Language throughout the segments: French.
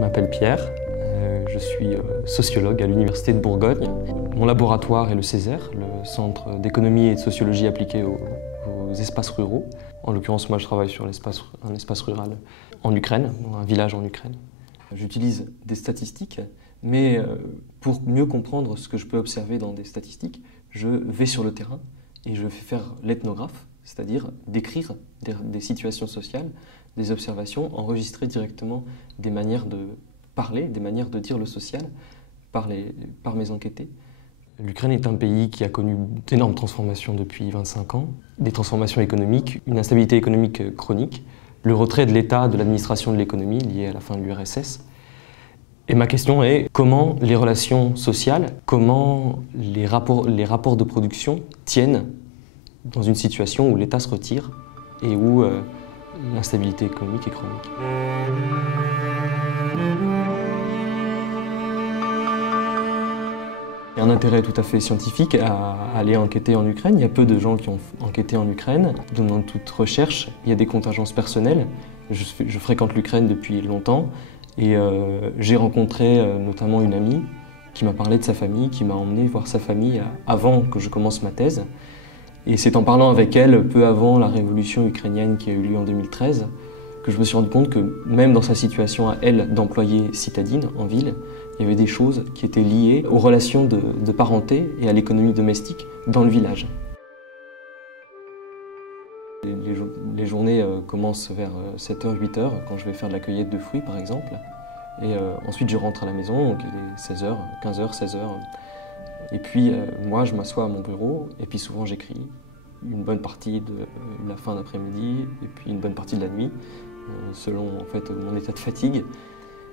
Je m'appelle Pierre, je suis sociologue à l'Université de Bourgogne. Mon laboratoire est le Césaire, le Centre d'économie et de sociologie appliquée aux espaces ruraux. En l'occurrence, moi je travaille sur un espace rural en Ukraine, dans un village en Ukraine. J'utilise des statistiques, mais pour mieux comprendre ce que je peux observer dans des statistiques, je vais sur le terrain et je fais faire l'ethnographe, c'est-à-dire décrire des situations sociales, des observations, enregistrer directement des manières de parler, des manières de dire le social par mes enquêtés. L'Ukraine est un pays qui a connu d'énormes transformations depuis 25 ans, des transformations économiques, une instabilité économique chronique, le retrait de l'État de l'administration de l'économie lié à la fin de l'URSS. Et ma question est comment les relations sociales, comment les rapports de production tiennent dans une situation où l'État se retire et où l'instabilité économique est chronique. Il y a un intérêt tout à fait scientifique à aller enquêter en Ukraine. Il y a peu de gens qui ont enquêté en Ukraine. Dans toute recherche, il y a des contingences personnelles. Je fréquente l'Ukraine depuis longtemps et j'ai rencontré notamment une amie qui m'a parlé de sa famille, qui m'a emmené voir sa famille avant que je commence ma thèse. Et c'est en parlant avec elle, peu avant la révolution ukrainienne qui a eu lieu en 2013, que je me suis rendu compte que même dans sa situation à elle d'employée citadine en ville, il y avait des choses qui étaient liées aux relations de parenté et à l'économie domestique dans le village. Les journées commencent vers 7h, 8h, quand je vais faire de la cueillette de fruits par exemple. Et ensuite je rentre à la maison, donc il est 16h, 15h, 16h. Et puis moi je m'assois à mon bureau et puis souvent j'écris une bonne partie de la fin d'après-midi et puis une bonne partie de la nuit, selon en fait mon état de fatigue.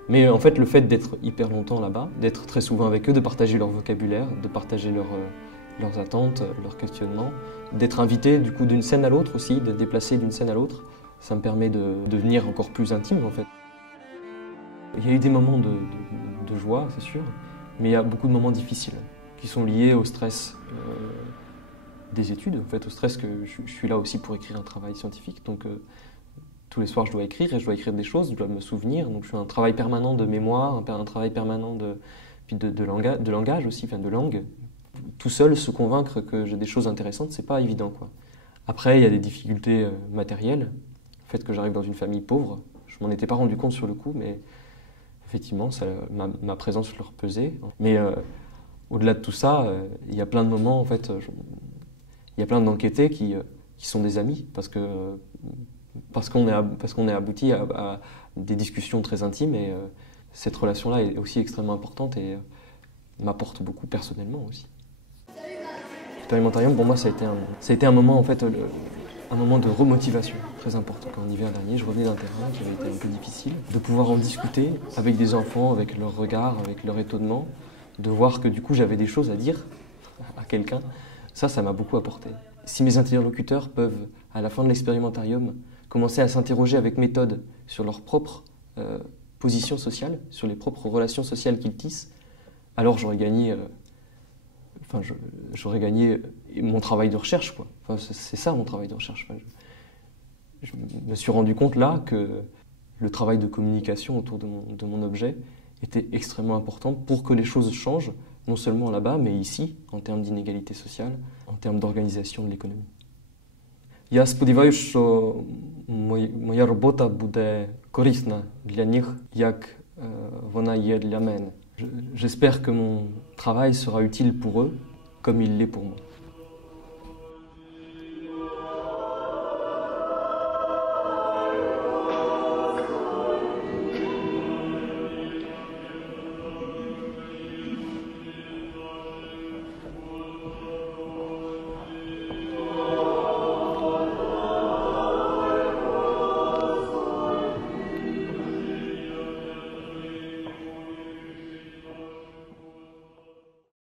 Mais en fait le fait d'être hyper longtemps là-bas, d'être très souvent avec eux, de partager leur vocabulaire, de partager leurs attentes, leurs questionnements, d'être invité du coup d'une scène à l'autre aussi, de déplacer d'une scène à l'autre, ça me permet de devenir encore plus intime en fait. Il y a eu des moments de joie, c'est sûr, mais il y a beaucoup de moments difficiles qui sont liés au stress des études, en fait, au stress que je suis là aussi pour écrire un travail scientifique. Donc tous les soirs je dois écrire et je dois écrire des choses, je dois me souvenir. Donc je fais un travail permanent de mémoire, un travail permanent de langage aussi, enfin de langue. Tout seul, se convaincre que j'ai des choses intéressantes, c'est pas évident, quoi. Après, il y a des difficultés matérielles. Le fait que j'arrive dans une famille pauvre, je m'en étais pas rendu compte sur le coup, mais effectivement, ma présence leur pesait. Mais au-delà de tout ça, il y a plein de moments, en fait, il y a plein d'enquêtés qui sont des amis, parce qu'on est abouti à des discussions très intimes, et cette relation-là est aussi extrêmement importante et m'apporte beaucoup personnellement aussi. L'expérimentarium, pour moi, ça a été un moment, en fait, un moment de remotivation très important. En hiver dernier, je revenais d'un terrain qui avait été un peu difficile, de pouvoir en discuter avec des enfants, avec leur regard, avec leur étonnement, de voir que du coup j'avais des choses à dire à quelqu'un, ça m'a beaucoup apporté. Si mes interlocuteurs peuvent, à la fin de l'expérimentarium, commencer à s'interroger avec méthode sur leur propre position sociale, sur les propres relations sociales qu'ils tissent, alors j'aurais gagné mon travail de recherche, quoi. Enfin, c'est ça mon travail de recherche. Enfin, je me suis rendu compte là que le travail de communication autour de mon objet était extrêmement important pour que les choses changent, non seulement là-bas, mais ici, en termes d'inégalité sociale, en termes d'organisation de l'économie. Я сподіваюся, що моя робота буде корисна для них, як вона є для мене. J'espère que mon travail sera utile pour eux, comme il l'est pour moi.